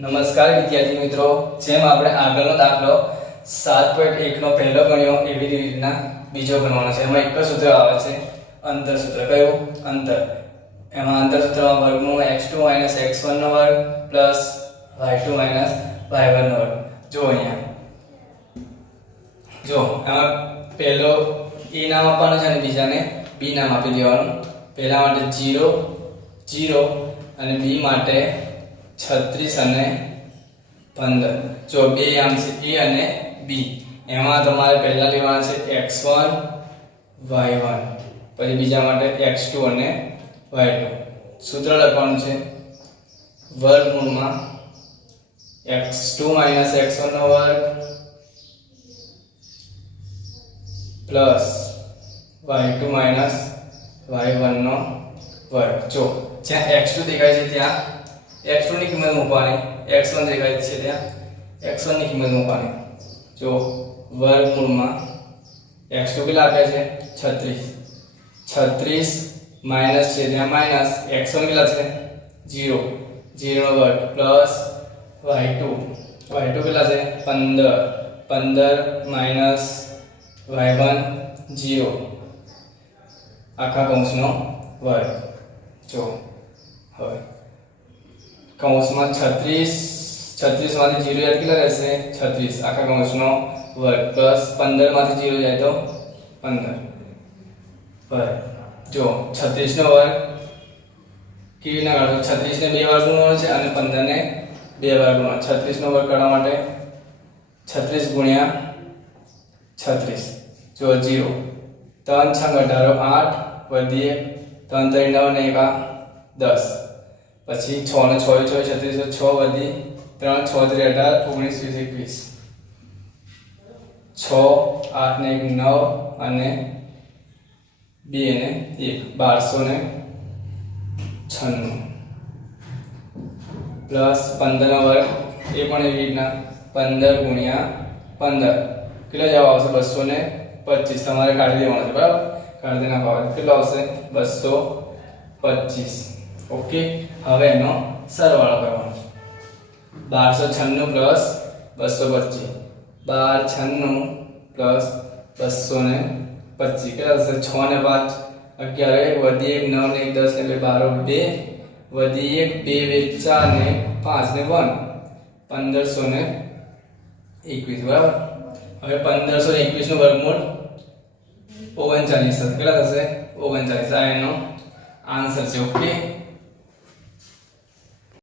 નમસ્કાર વિદ્યાર્થી મિત્રો, જેમ આપણે આગળનો દાખલો 7.1 નો પહેલો ગણ્યો એવી રીતના બીજો ગણવાનો છે. એમાં એક જ સૂત્ર આવે છે, અંતર સૂત્ર. કયું? અંતર. એમાં અંતર સૂત્રમાં વર્ગમૂળ x2 - x1 નો વર્ગ પ્લસ y2 - y1 નો વર્ગ. જો અહીંયા જો એમાં પહેલો a નામ આપવાનું છે અને બીજાને b નામ આપી દેવાનું. પહેલા માટે 0 0 અને b માટે 36 અને 15. જો બે આમ છે a અને b. એમાં તમારે પહેલા લેવાના છે x1 y1, પછી બીજા માટે x2 અને y2. સૂત્ર લખવાનું છે વર્ગમૂળમાં x2 - x1 નો વર્ગ પ્લસ y2 - y1 નો વર્ગ. જો જ્યાં x2 દેખાય છે ત્યાં x2 ની કિંમત મૂકવાની, x1 દેખાય છે ત્યાં x1 ની કિંમત મૂકવાની. જો વર્ગમૂળમાં x2 કેટલા આપ્યા છે? 36. 36 માઈનસ છે ત્યાં માઈનસ, x1 કેટલા છે? 0 0 નો વર્ગ પ્લસ y2 કેટલા છે? 15 15 માઈનસ y1 0 આખા કૌંસનો વર્ગ. જો હવે કૌંસમાં 36 માંથી 0 યાદ કેટલા રહેશે? 36 આખા કૌંસનો વર્ગ પ્લસ 15 માંથી 0 જાય તો 15 વર્ગ. જો 36 નો વર્ગ કેવી રીતના કાઢો? 36 ને 2 વાર ગુણવાનો છે અને 15 ને 2 વાર ગુણવાનો. 36 નો વર્ગ કાઢવા માટે 36 ગુણ્યા 36. જો 0 3 6 18 8 વધી 1 3 3 9 ને 1 10. પછી 6 ને 6 6 36 6 વધી 3 6 3 18 19 20 21 6 8 ને 1 9 અને 2 ને 1 1296 પ્લસ 15 નો વર્ગ એ પણ એવી રીતના 15 ગુણ્યા 15 કેટલા જવાબ આવશે? 225. તમારે કાઢી દેવાનો છે, બરાબર? કાઢી દેના ભાવ કેટલો આવશે? 225. ઓકે. હવે એનો સરવાળો કરવાનો છે. 1296 પ્લસ 225 1296 પ્લસ 225 કેટલા થશે? 6 ને 5 11 વધી 1 9 ને 1 10 ને 2 12 વધી 1 2 4 ને 5 ને 1 1521. બરાબર. હવે 1521 નું વર્ગમૂળ 39 થશે. કેટલા થશે? 39. આ એનો આન્સર છે. ઓકે.